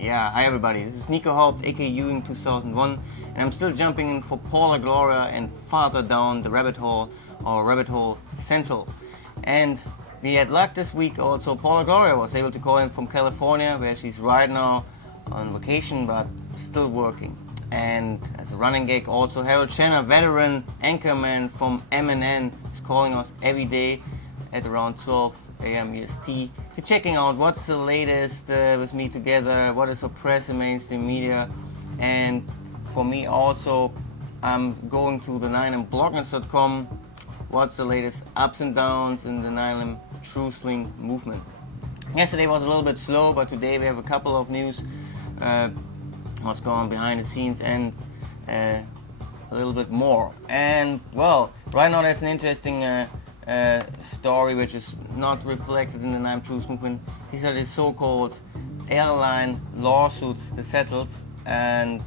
Yeah, hi everybody, this is Nico Haupt, aka Ewing 2001, and I'm still jumping in for Paula Gloria and farther down the rabbit hole, or rabbit hole central. And we had luck this week also. Paula Gloria was able to call in from California, where she's right now on vacation but still working. And as a running gag also, Harold Shannon, veteran anchorman from MNN, is calling us every day at around 12 a.m. EST to checking out what's the latest with me together, what is the press and mainstream media. And for me also, I'm going to the 9mbloglands.com, what's the latest ups and downs in the 9m Truthling movement. Yesterday was a little bit slow, but today we have a couple of news, what's going on behind the scenes, and a little bit more. And well, right now there's an interesting story which is not reflected in the 9m Truth movement. These are the so-called airline lawsuits, the settles, and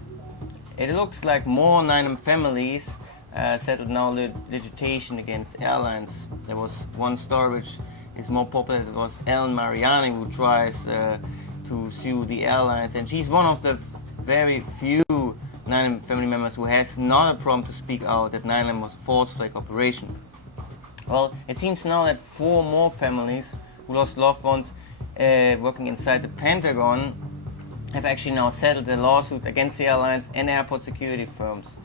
it looks like more 9m families settled now litigation against airlines. There was one story which is more popular. It was Ellen Mariani, who tries to sue the airlines, and she's one of the very few 9m family members who has not a problem to speak out that 9m was a false flag operation. Well, it seems now that 4 more families who lost loved ones working inside the Pentagon have actually now settled the lawsuit against the airlines and airport security firms.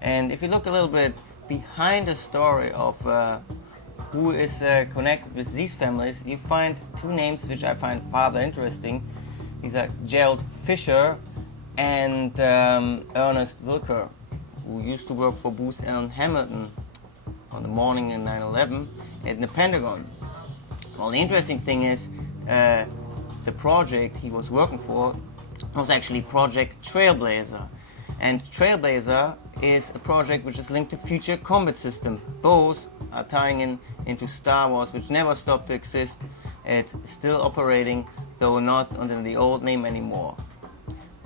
And if you look a little bit behind the story of who is connected with these families, you find 2 names which I find rather interesting. These are Gerald Fisher and Ernest Wilker, who used to work for Booz Allen Hamilton on the morning in 9/11 at the Pentagon. Well, the interesting thing is the project he was working for was actually Project Trailblazer. And Trailblazer is a project which is linked to Future Combat System. Both are tying into Star Wars, which never stopped to exist. It's still operating, though not under the old name anymore.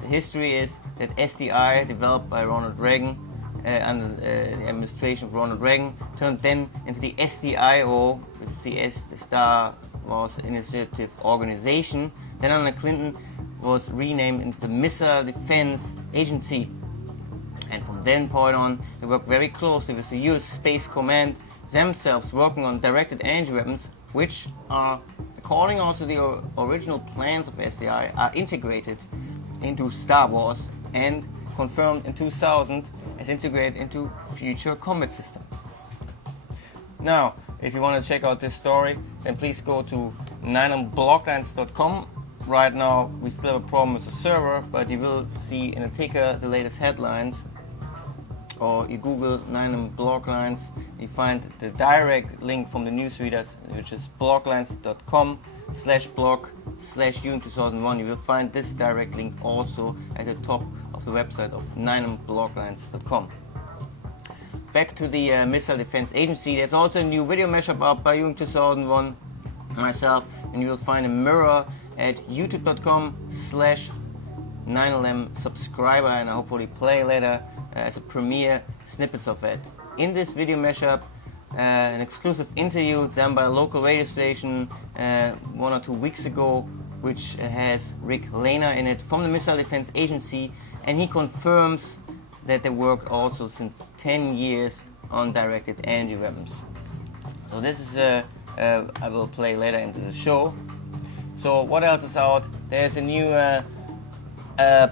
The history is that SDI, developed by Ronald Reagan, under the administration of Ronald Reagan, turned then into the SDIO, which is the Star Wars Initiative Organization. Then under Clinton was renamed into the Missile Defense Agency. And from then point on, they worked very closely with the US Space Command themselves, working on directed energy weapons, which are, according to the original plans of SDI, are integrated into Star Wars and confirmed in 2000 as integrated into Future Combat System. Now, if you want to check out this story, then please go to 9mbloglands.com. Right now we still have a problem with the server, but you will see in the ticker the latest headlines. Or you Google 9mbloglands, you find the direct link from the newsreaders, which is bloglands.com/blog/June2001. You will find this direct link also at the top of the website of 9mbloglands.com. Back to the Missile Defense Agency. There's also a new video mashup up by June2001, myself, and you will find a mirror at youtube.com/9LM subscriber, and I hopefully play later as a premiere snippets of it. In this video mashup, an exclusive interview done by a local radio station 1 or 2 weeks ago, which has Rick Lehner in it from the Missile Defense Agency, and he confirms that they worked also since 10 years on directed energy weapons. So this is I will play later into the show. So what else is out? There's a new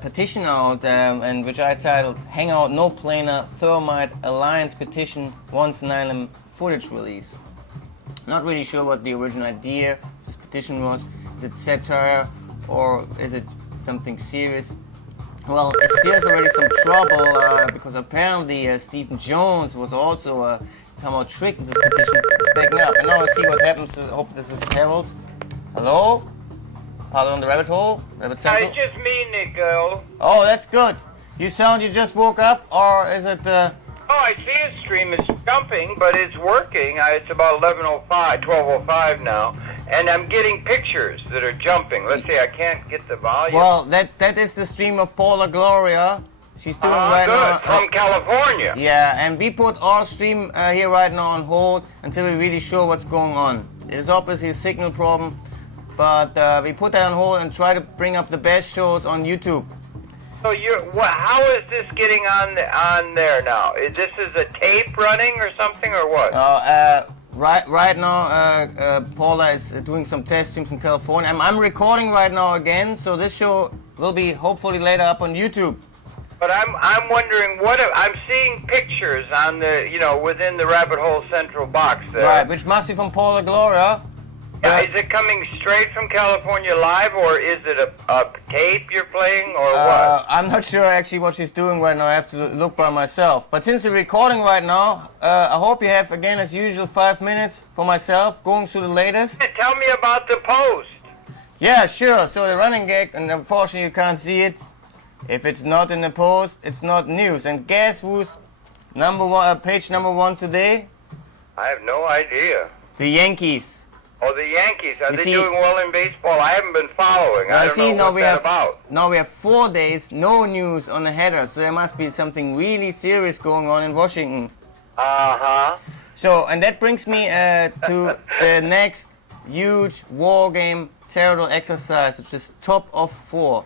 petition out, and which I titled "Hang Out No Planer Thermite Alliance Petition Wants 9m Footage Release." Not really sure what the original idea of this petition was. Is it satire or is it something serious? Well, it steers already some trouble because apparently Stephen Jones was also somehow tricked into this petition. It's backing up, and now let's see what happens. I hope this is Harold. Hello? Hello on the rabbit hole? Rabbit Central? It's just me, Nico. Oh, that's good. You sound you just woke up, or is it Oh, I see a stream is jumping, but it's working. It's about 11:05, 12:05 now, and I'm getting pictures that are jumping. Let's see, I can't get the volume. Well, that is the stream of Paula Gloria. She's doing right now. Good, from California. Yeah, and we put our stream here right now on hold until we're really sure what's going on. There's obviously a signal problem. but we put that on hold and try to bring up the best shows on YouTube. So how is this getting on there now? Is this a tape running or something or what? Right now, Paula is doing some test streams in California. I'm recording right now again, so this show will be hopefully later up on YouTube. But I'm wondering I'm seeing pictures on the within the Rabbit Hole Central box there. Right, which must be from Paula Gloria. Yeah, is it coming straight from California Live, or is it a tape you're playing, or what? I'm not sure actually what she's doing right now. I have to look by myself. But since we're recording right now, I hope you have, again, as usual, 5 minutes for myself, going through the latest. Tell me about the post. Yeah, sure. So the running gag, and unfortunately you can't see it. If it's not in the post, it's not news. And guess who's page number 1 today? I have no idea. The Yankees. Oh, the Yankees. Are they doing well in baseball? I haven't been following. I don't know what that's about. Now we have 4 days, no news on the header, so there must be something really serious going on in Washington. Uh-huh. So, and that brings me to the next huge war game territorial exercise, which is top of 4.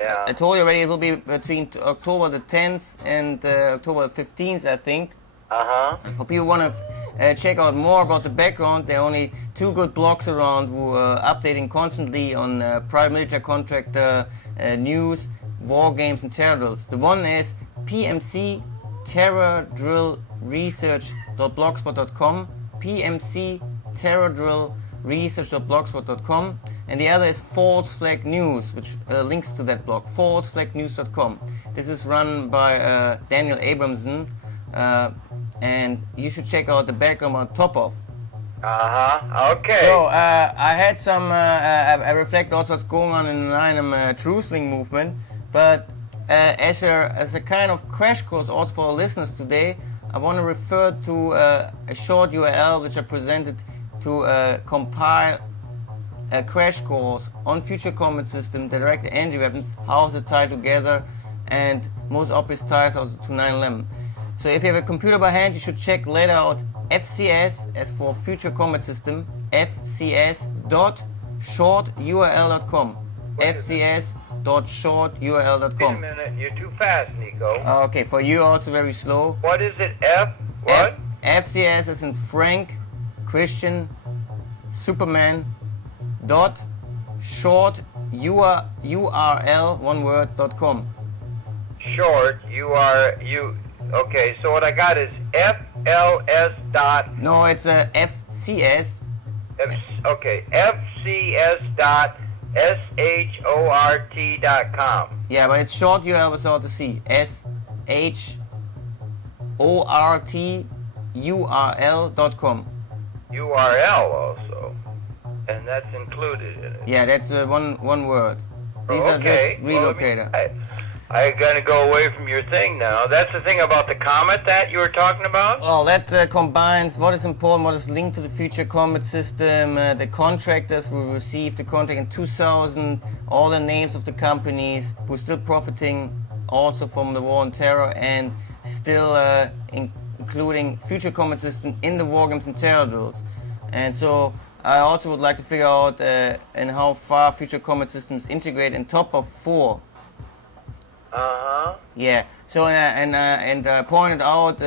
Yeah. I told you already it will be between October the 10th and October the 15th, I think. Uh-huh. And for people who want to check out more about the background, there are only 2 good blogs around who are updating constantly on private military contractor news, war games and terror drills. The one is PMC Terror Drill Research.blogspot.com, PMC Terror Drill Research.blogspot.com, and the other is False Flag News, which links to that blog, falseflagnews.com. This is run by Daniel Abramson, and you should check out the background on top of. Uh-huh, okay. So, I had some, I reflect also what's going on in the Ninem Truthling movement, but as a kind of crash course also for our listeners today, I want to refer to a short URL which I presented to compile a crash course on Future Combat System, direct energy weapons, how is it tied together, and most obvious ties also to 9/11. So if you have a computer by hand, you should check later out FCS, as for Future Combat System, fcs.shorturl.com. fcs.shorturl.com. Wait a minute, you're too fast, Nico. Okay, for you also very slow. What is it? What? FCS is in Frank, Christian, Superman, short URL, one word.com. Short, okay, so what I got is FLS dot... No, it's FCS. Okay, FCS.short.com. Yeah, but it's short URL without the C. shorturl.com. URL also. And that's included in it. Yeah, that's one word. These are okay. just relocator. I'm going to go away from your thing now. That's the thing about the comet that you were talking about? Well, that combines what is important, what is linked to the Future Combat System, the contractors who received the contract in 2000, all the names of the companies who are still profiting also from the war on terror, and still including Future Combat System in the war games and terror drills. And so I also would like to figure out and how far Future Combat Systems integrate in top of 4. Uh-huh. Yeah. So and I pointed out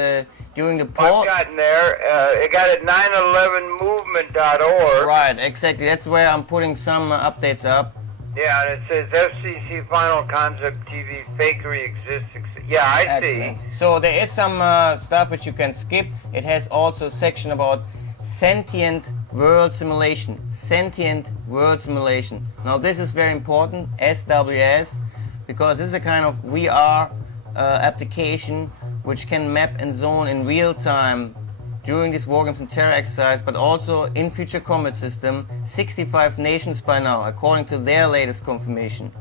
during the poll. I've gotten there. I got it 911movement.org. Right. Exactly. That's where I'm putting some updates up. Yeah, and it says FCC Final Concept TV fakery exists. Yeah, I Excellent. see. So there is some stuff which you can skip. It has also a section about sentient world simulation. Sentient world simulation. Now this is very important. SWS. Because this is a kind of VR application which can map and zone in real time during this war games and terror exercise, but also in Future Combat System, 65 nations by now, according to their latest confirmation.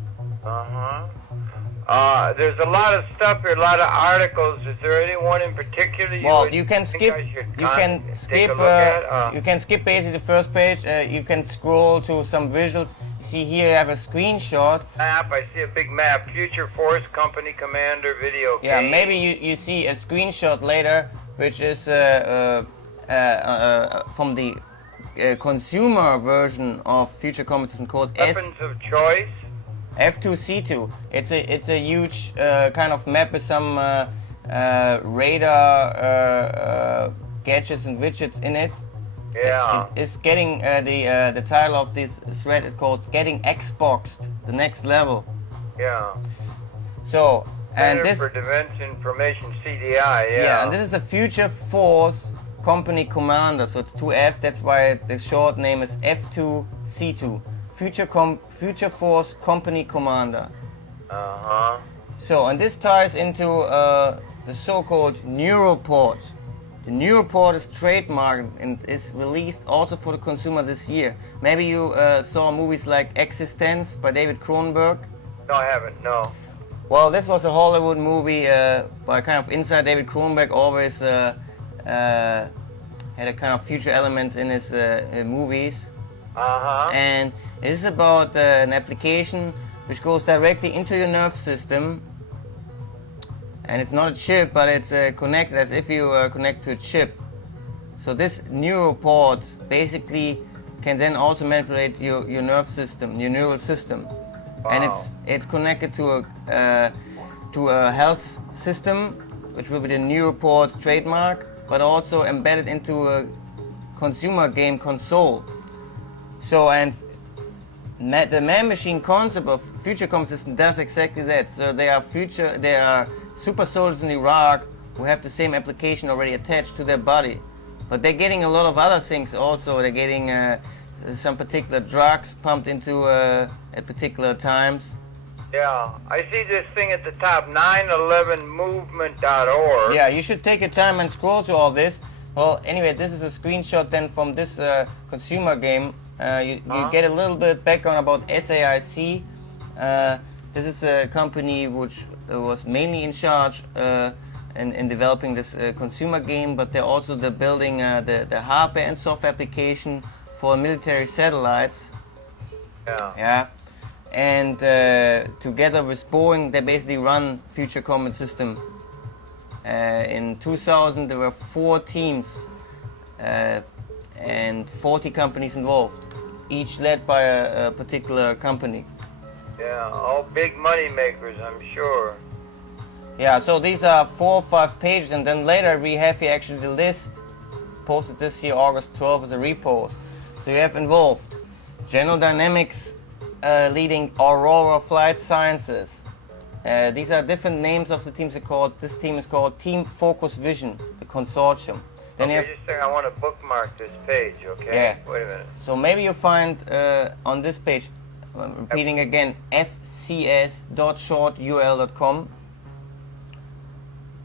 Uh-huh. There's a lot of stuff here, a lot of articles. Is there any one in particular you can skip. You can skip basically the first page. You can scroll to some visuals. See here, I have a screenshot. Map. I see a big map. Future Force Company Commander video game. Yeah, maybe you see a screenshot later, which is from the consumer version of Future Combat System called Weapons of choice. F2C2. It's a huge kind of map with some radar gadgets and widgets in it. Yeah. It's getting the title of this thread is called "Getting Xboxed," the next level. Yeah. So and Center this for Defense Information CDI. Yeah. and this is the Future Force Company Commander. So it's 2F. That's why the short name is F2C2. Future Force Company Commander. Uh-huh. So, and this ties into the so-called Neuroport. The Neuroport is trademarked and is released also for the consumer this year. Maybe you saw movies like Existence by David Cronenberg. No, I haven't. No. Well, this was a Hollywood movie by kind of inside. David Cronenberg always had a kind of future elements in his movies. Uh-huh. And it is about an application which goes directly into your nerve system, and it's not a chip, but it's connected as if you connect to a chip. So this neuroport basically can then also manipulate your nerve system, your neural system. Wow. And it's connected to a health system, which will be the Neuroport trademark, but also embedded into a consumer game console. So, and the man-machine concept of Future Combat System does exactly that. So they are super soldiers in Iraq who have the same application already attached to their body, but they're getting a lot of other things also. They're getting some particular drugs pumped into at particular times. Yeah, I see this thing at the top, 911movement.org. Yeah, you should take your time and scroll through all this. Well, anyway, this is a screenshot then from this consumer game. You get a little bit background about SAIC. This is a company which was mainly in charge in developing this consumer game, but they're also building the hardware and software application for military satellites. Yeah. Yeah. And together with Boeing, they basically run Future Combat System. In 2000, there were 4 teams and 40 companies involved, each led by a particular company. Yeah, all big money makers, I'm sure. Yeah, so these are 4 or 5 pages, and then later we have here actually the list posted this year, August 12th, as a repost. So you have involved General Dynamics leading Aurora Flight Sciences. These are different names of the teams. This team is called Team Focus Vision, the consortium. Then Okay, just a second, I want to bookmark this page, okay? Yeah. Wait a minute. So maybe you find on this page, repeating again, fcs.shorturl.com.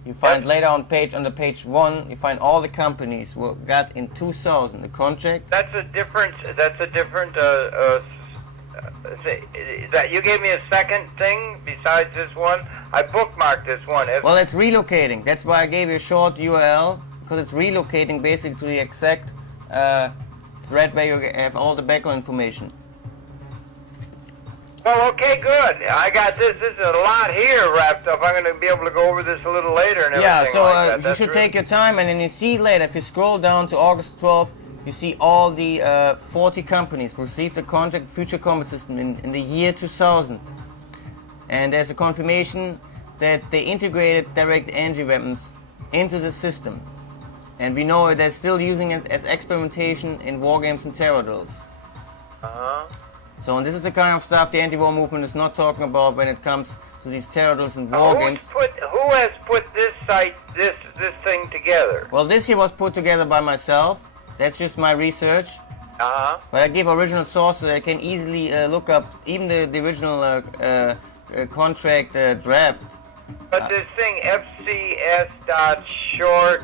You find later on page 1, you find all the companies who got in 2000 the contract. That's a different that you gave me a second thing besides this one. I bookmarked this one. Well, it's relocating. That's why I gave you a short URL, because it's relocating basically to the exact thread where you have all the background information. Well, okay, good. I got this. This is a lot here wrapped up. I'm going to be able to go over this a little later and everything. Yeah, so like that. you should take your time, and then you see later, if you scroll down to August 12th, you see all the 40 companies received a contract Future Combat System in the year 2000. And there's a confirmation that they integrated direct energy weapons into the system. And we know they're still using it as experimentation in war games and terror drills. Uh-huh. So, and this is the kind of stuff the anti-war movement is not talking about when it comes to these terror drills and war games. Who has put this thing together? Well, this here was put together by myself. That's just my research. Uh-huh. But I give original sources. I can easily look up even the original contract draft. But this thing, fcs.short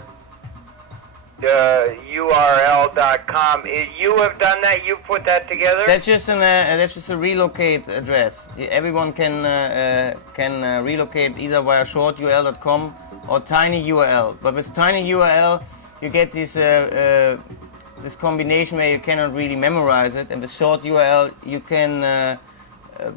url.com, you have done that? You put that together? That's just a relocate address. Everyone can relocate either via shorturl.com or tinyurl. But with tinyurl, you get this combination where you cannot really memorize it, and the short URL you can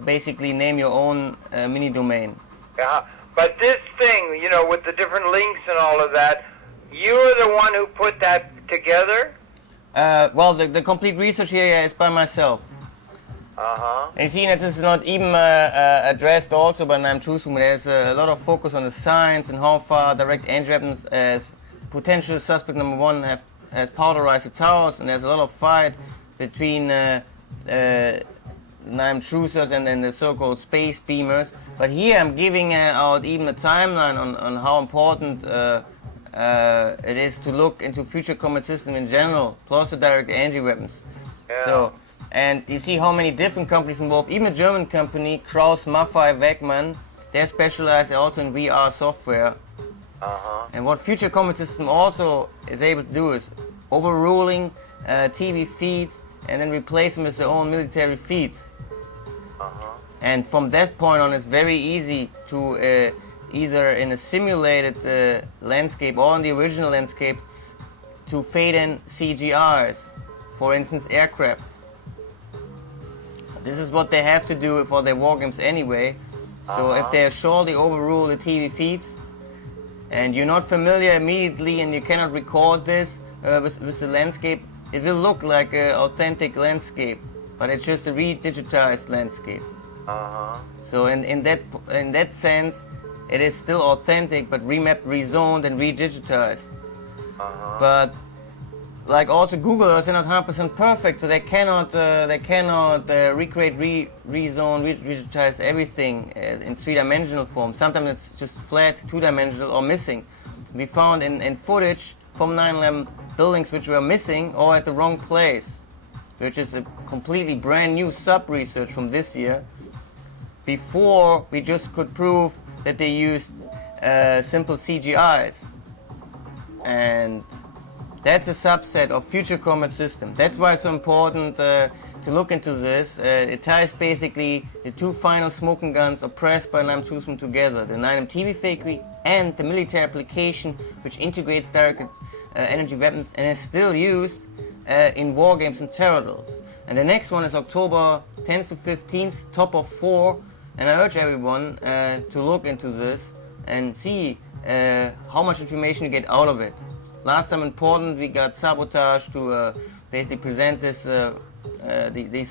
basically name your own mini domain. Yeah, but this thing, you know, with the different links and all of that, you're the one who put that together? Well, the complete research here is by myself. And seeing that this is not even addressed also by Naim Chusum, there's a lot of focus on the science and how far direct entry weapons as potential suspect number one has powderized the towers, and there's a lot of fight between Naim Chusers and then the so-called space beamers. But here I'm giving out even a timeline on how important it is to look into future combat system in general, plus the direct entry weapons. Yeah. So, and you see how many different companies involved. Even a German company, Kraus Maffei Wegmann, they're specialized also in VR software. And what future combat system also is able to do is overruling TV feeds and then replace them with their own military feeds. And from that point on, it's very easy to either in a simulated landscape or in the original landscape to fade in CGRs, for instance aircraft. This is what they have to do for their wargames anyway. So if they surely overrule the TV feeds and you're not familiar immediately and you cannot record this with the landscape, it will look like an authentic landscape, but it's just a re-digitized landscape. So in that sense, it is still authentic, but remapped, rezoned, and re-digitized. But like also Google Earth, they're not 100% perfect, so they cannot recreate, rezone, re-digitize everything in three-dimensional form. Sometimes it's just flat, two-dimensional, or missing. We found in footage from 9/11 buildings which were missing or at the wrong place, which is a completely brand new sub-research from this year. Before, we just could prove that they used simple CGIs, and that's a subset of future combat system. That's why it's so important to look into this. It ties basically the two final smoking guns oppressed by Naim Chusum together, the 9M TV fakery and the military application which integrates directed energy weapons and is still used in war games and terrorials. And the next one is October 10th to 15th, top of 4. And I urge everyone to look into this and see how much information you get out of it. Last time important, we got sabotage to basically present these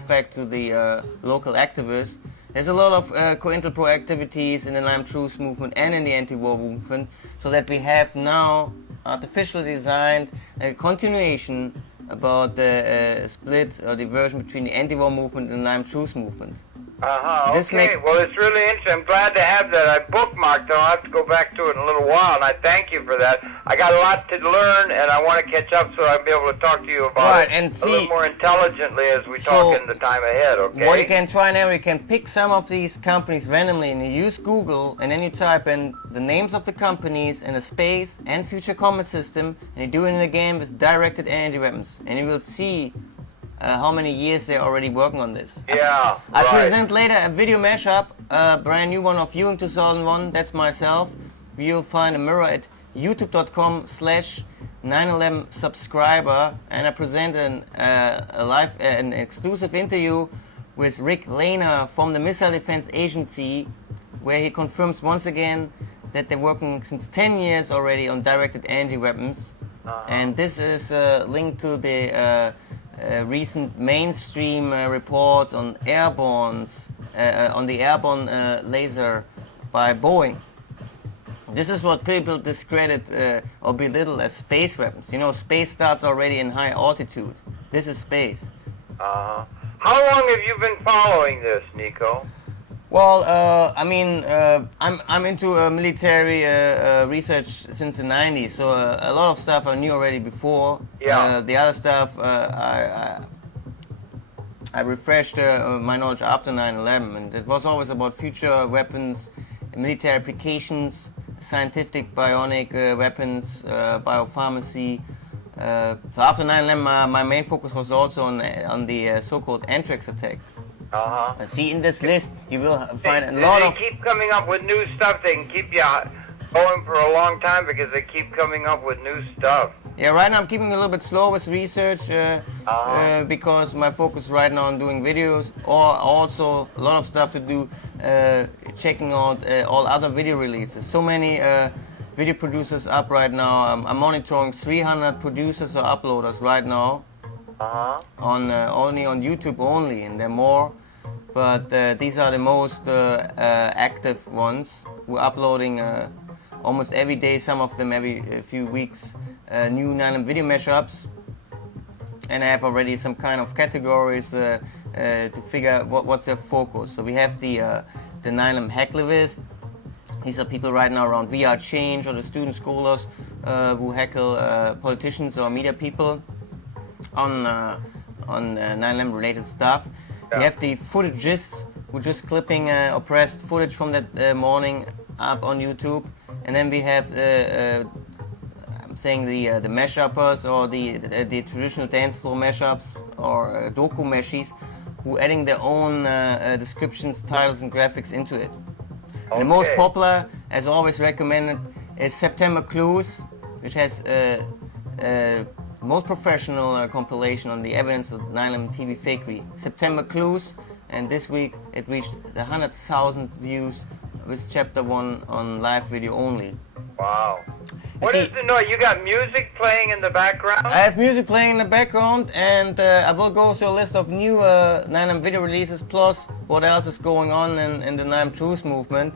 facts to the local activists. There's a lot of COINTELPRO activities in the Naim Chusum movement and in the anti-war movement, so that we have now artificially designed a continuation about the split or diversion between the anti-war movement and the Naim Chusum movement. Okay, well, it's really interesting. I'm glad to have that. I bookmarked it. I'll have to go back to it in a little while, and I thank you for that. I got a lot to learn, and I want to catch up so I'll be able to talk to you about it a little more intelligently as we talk in the time ahead, okay? What you can try now, you can pick some of these companies randomly, and you use Google, and then you type in the names of the companies and the space and future combat system, and you do it in a game with directed energy weapons, and you will see how many years they're already working on this. Yeah, I'll present later a video mashup, a brand new one of you in 2001, that's myself. You'll find a mirror at youtube.com/911 subscriber, and I present an exclusive interview with Rick Lehner from the Missile Defense Agency, where he confirms once again that they're working since 10 years already on directed energy weapons. And this is linked to the recent mainstream reports on on the airborne laser by Boeing. This is what people discredit or belittle as space weapons. You know, space starts already in high altitude. This is space. How long have you been following this, Nico? Well, I mean, I'm into military research since the 90s, so a lot of stuff I knew already before. Yeah. The other stuff I refreshed my knowledge after 9/11, and it was always about future weapons, military applications, scientific bionic weapons, biopharmacy. So after 9/11, my main focus was also on the so-called anthrax attack. See, in this list, you will find a lot of... They keep coming up with new stuff. They can keep you going for a long time because they keep coming up with new stuff. Yeah, right now I'm keeping a little bit slow with research because my focus right now on doing videos, or also a lot of stuff to do checking out all other video releases. So many video producers up right now. I'm monitoring 300 producers or uploaders right now. only on YouTube only, and there are more. But these are the most active ones. We're uploading almost every day, some of them every few weeks, new 9mm video mashups. And I have already some kind of categories to figure out what's their focus. So we have the 9mm hecklivist. These are people right now around VR change, or the student scholars who heckle politicians or media people on 9/11 related stuff. We have the footagists who just clipping oppressed footage from that morning up on YouTube, and then we have I'm saying the mashuppers, or the traditional dance floor mashups, or doku meshies, who adding their own descriptions, titles, and graphics into it. Okay. The most popular, as always recommended, is September Clues, which has most professional compilation on the evidence of 9/11 TV fakery. September Clues, and this week it reached the 100,000 views with chapter 1 on live video only. Wow. What is the noise? You got music playing in the background? I have music playing in the background, and I will go through a list of new 9/11 video releases, plus what else is going on in the 9/11 Truth movement.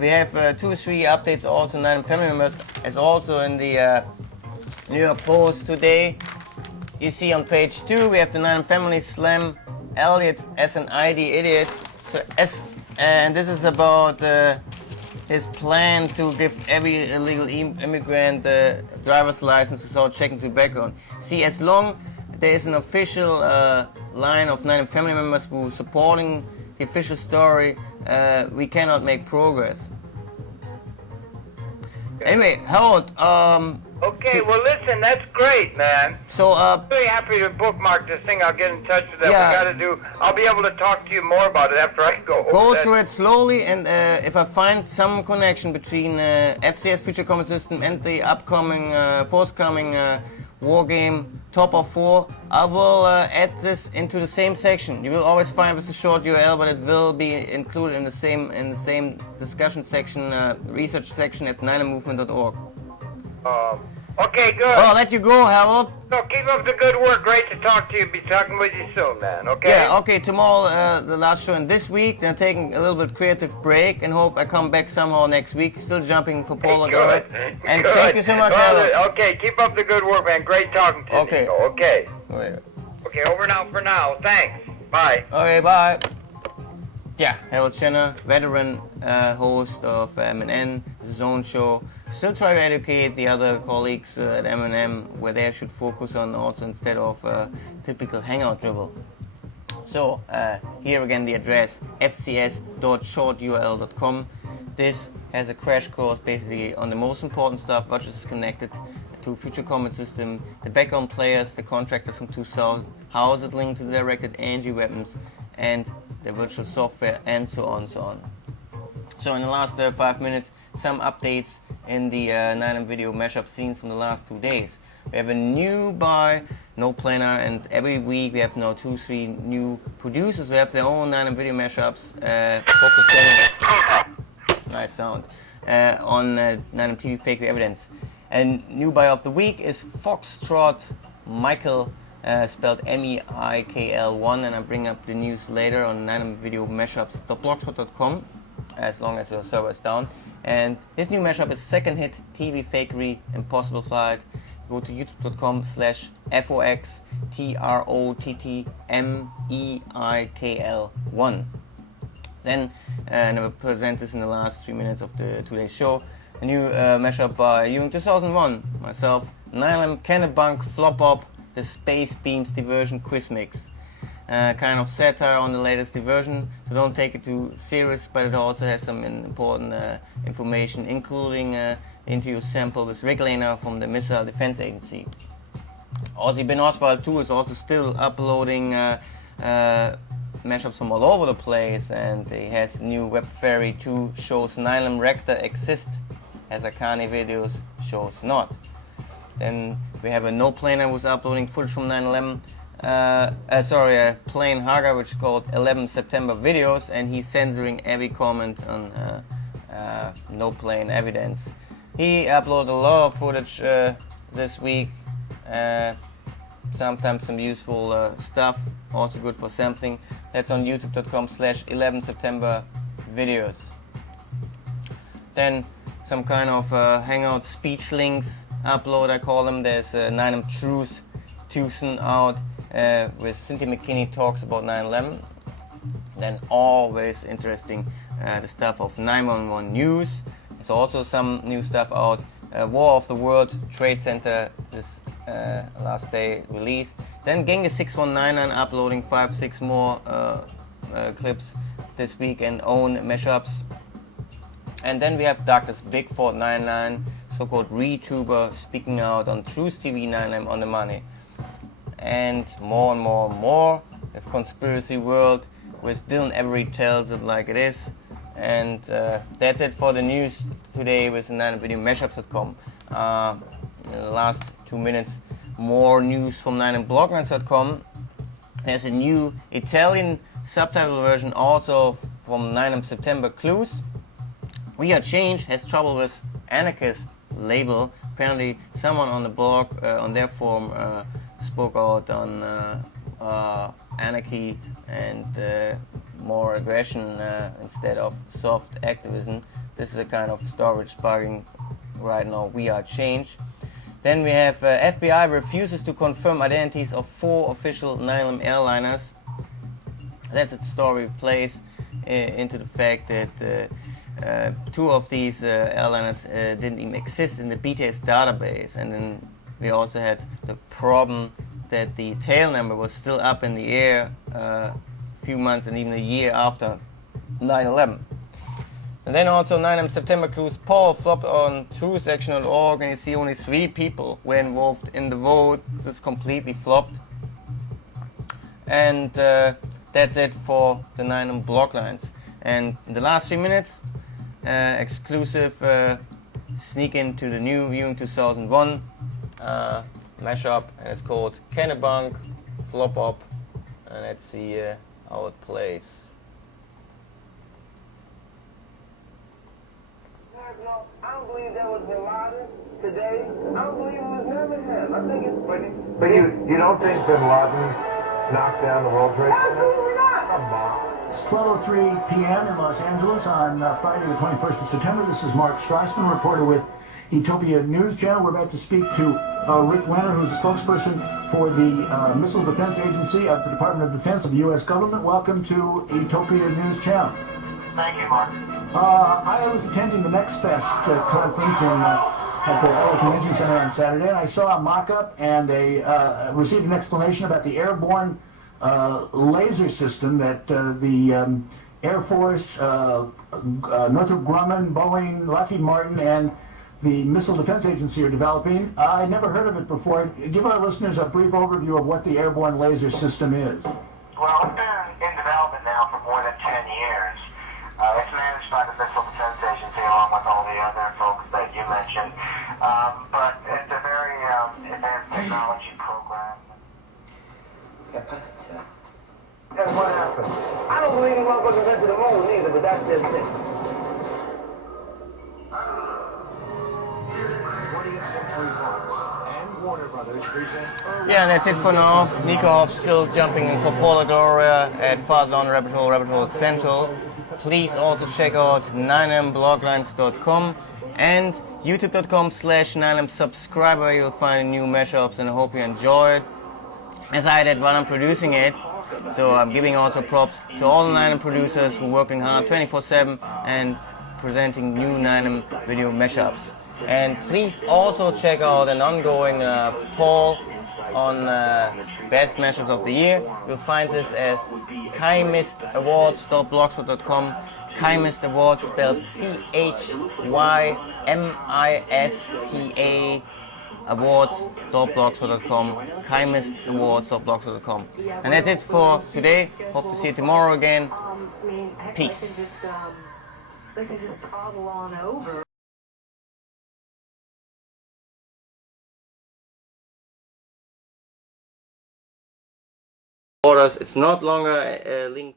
We have 2 or 3 updates also 9/11 family members, as also in the New York Post today. You see on page 2 we have the 9/11 family slam Elliot as an ID idiot. So and this is about his plan to give every illegal immigrant driver's license without checking the background. See, as long there is an official line of 9/11 family members who supporting the official story, we cannot make progress. Anyway, Harold, okay, well listen, that's great, man. So, I'm really happy to bookmark this thing. I'll get in touch with that. Yeah. I'll be able to talk to you more about it after I go. Go through it slowly, and if I find some connection between FCS Future Common System and the upcoming, forthcoming war game Top of 4, I will add this into the same section. You will always find with a short URL, but it will be included in the same discussion section, research section at 9movement.org. Okay, good. Well, I'll let you go, Harold. No, keep up the good work. Great to talk to you. Be talking with you soon, man. Okay? Yeah, okay. Tomorrow, the last show in this week. Then taking a little bit creative break, and hope I come back somehow next week. Still jumping for Paula Gloria. And good. Thank you so much, Harold. Okay, keep up the good work, man. Great talking to you. Okay. Nico. Okay. Okay. Okay, over now for now. Thanks. Bye. Okay, bye. Yeah, Harold Schenner, veteran host of MNN, his own show. Still try to educate the other colleagues at M&M where they should focus on also, instead of typical hangout dribble. So here again the address, fcs.shorturl.com. This has a crash course basically on the most important stuff which is connected to Future Common System, the background players, the contractors from 2000, how is it linked to the directed energy weapons, and the virtual software, and so on, so on. So in the last 5 minutes, some updates in the 9/11 video mashup scenes from the last 2 days. We have a new by No Planner, and every week we have now 2-3 new producers who have their own 9/11 video mashups focusing, nice sound, on 9/11 TV fakery evidence. And new buy of the week is Foxtrot Michael, spelled MEIKL1, and I bring up the news later on 9/11 video mashups.blogspot.com, as long as the server is down. And his new mashup is Second Hit TV Fakery Impossible Flight. Go to youtube.com/FOXTTMEIKL1. Then, and I will present this in the last 3 minutes of the today's show. A new mashup by Jung 2001, myself, 9/11 Kennebunk Flop Up, the Space Beams Diversion Quiz Mix. Kind of satire on the latest Diversion, so don't take it too serious, but it also has some important information, including the interview sample with Rick Lehner from the Missile Defense Agency. Ozzy Ben Oswald too is also still uploading mashups from all over the place, and he has new Web Fairy 2 shows 9/11 Rector exist, as Akane videos shows not. Then we have a No Planer who's uploading footage from 9/11. Plain Haga, which is called 11 September videos, and he's censoring every comment on No Plane evidence. He uploaded a lot of footage this week, sometimes some useful stuff, also good for sampling. That's on youtube.com/11September videos. Then some kind of hangout speech links upload, I call them. There's 9M Truth Tucson out with Cynthia McKinney talks about 9/11. Then always interesting the stuff of 911 News. There's also some new stuff out. War of the World Trade Center this last day release. Then Genghis 6199 uploading 5-6 more clips this week and own mashups. And then we have Douglas Bigford99, so-called ReTuber, speaking out on Truth TV 9M on the money. And more and more and more with Conspiracy World with Dylan Avery tells it like it is. And that's it for the news today with the 9mvideomashups.com. In the last 2 minutes, more news from 9mbloglands.com. There's a new Italian subtitle version also from 9M September Clues. We Are Change has trouble with anarchist label. Apparently someone on the blog, on their forum, spoke out on anarchy and more aggression instead of soft activism. This is a kind of storage bugging right now. We Are Change. Then we have FBI refuses to confirm identities of 4 official 9M airliners. That's a story plays into the fact that 2 of these airliners didn't even exist in the BTS database, and then we also had the problem that the tail number was still up in the air a few months and even a year after 9/11. And then also 9M September Clues poll flopped on truthsection.org, and you see only 3 people were involved in the vote. It's completely flopped. And that's it for the 9M blog lines. And in the last 3 minutes, exclusive sneak into the new Viewing 2001 mashup, and it's called Kennebunk Flop Up, and let's see how it plays. I don't believe that was Bin Laden today. I don't believe it was never him. I think it's... But you don't think Bin Laden knocked down the World Trade Center? Absolutely not. Come on. It's 12:03 p.m. in Los Angeles on Friday the 21st of September. This is Mark Strassman, reporter with Ethiopia News Channel. We're about to speak to Rick Wenner, who's a spokesperson for the Missile Defense Agency of the Department of Defense of the U.S. government. Welcome to Ethiopia News Channel. Thank you, Mark. I was attending the Next Fest conference at the LA Convention Center on Saturday, and I saw a mock-up and received an explanation about the airborne laser system that the Air Force, Northrop Grumman, Boeing, Lockheed Martin, and the Missile Defense Agency are developing. I'd never heard of it before. Give our listeners a brief overview of what the airborne laser system is. Well, it's been in development now for more than 10 years. It's managed by the Missile Defense Agency along with all the other folks that you mentioned. But it's a very advanced technology program. And what happened? I don't believe the motherfuckers went to the moon either, but that's just it. Yeah, and that's it for now. Nico Haupt still jumping in for Paula Gloria at Far Down Rabbit Hole Central. Please also check out 9mbloglines.com and youtube.com/9m subscribe, where you'll find new mashups, and I hope you enjoy it as I did while I'm producing it. So I'm giving also props to all the 9M producers who are working hard 24/7 and presenting new 9M video mashups. And please also check out an ongoing poll on best mashups of the year. You'll find this as chymistawards.blogspot.com. Chymist Awards spelled CHYMISTA awards.blogspot.com. chymistawards.blogspot.com. And that's it for today. Hope to see you tomorrow again. Peace. They can just toddle on over. It's not longer linked